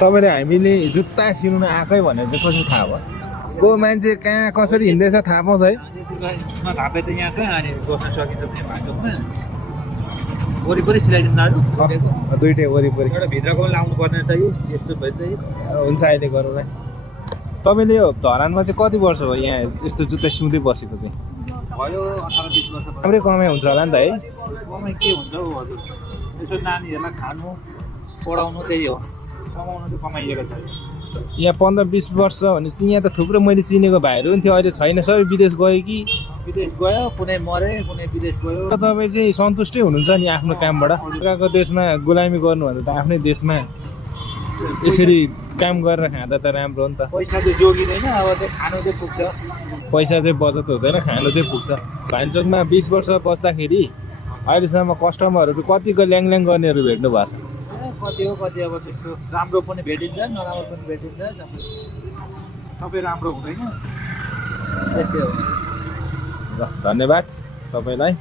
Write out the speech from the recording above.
तपाईँले हामीले जुत्ता सिउन आएकै भनेर चाहिँ कसरी थाहा भयो को मान्छे कहाँ कसरी हिँड्दैछ थाहा पाउँछ है भापे त यहाँ कहाँ अनि बस्न सकिन्छ त्यहाँ भाटोमा वरिपरि सिलाइदिनु दाजु दुइटै वरिपरि एउटा भित्रको लाउनु पर्ने चाहिँ यस्तो भए चाहिँ हुन्छ अहिले गरौँला तपाईँले यो धरानमा चाहिँ कति वर्ष भयो यहाँ यस्तो जुत्ता सिउँदै बसेको चाहिँ भयो 18-20 वर्ष भयो। राम्रै कमाइ हुन्छ होला नि त है कमाइ के हुन्छ हौ हजुर यसो नानीहरूलाई खानु पढाउनु त्यही हो कमाउनु चाहिँ कमाइएको छ यहाँ 15-20 वर्ष भनेपछि यहाँ त थुप्रो मैले चिनेको भाइहरू पनि थियो अहिले छैन सबै विदेश गयो कि विदेश गयो कुनै मरे कुनै विदेश गयो तपाईँ चाहिँ सन्तुष्टै हुनुहुन्छ नि आफ्नो कामबाट अर्काको देशमा गुलामी गर्नुभन्दा त आफ्नै देशमा यसरी काम गरेर खाँदा त राम्रो हो नि त पैसा चाहिँ जोगिँदैन अब चाहिँ खानु चाहिँ पुग्छ पैसा चाहिँ बचत हुँदैन खानु चाहिँ पुग्छ भान्चोकमा 20 वर्ष बस्दाखेरि अहिलेसम्म कस्टमरहरू कतिको ल्याङल्याङ गर्नेहरू भेट्नु भएको छ कति हो कति अब त्यस्तो राम्रो पनि भेटिन्छ नराम्रो पनि भेटिन्छ सबै राम्रो हुँदैन त्यस्तै हो ल धन्यवाद तपाईँलाई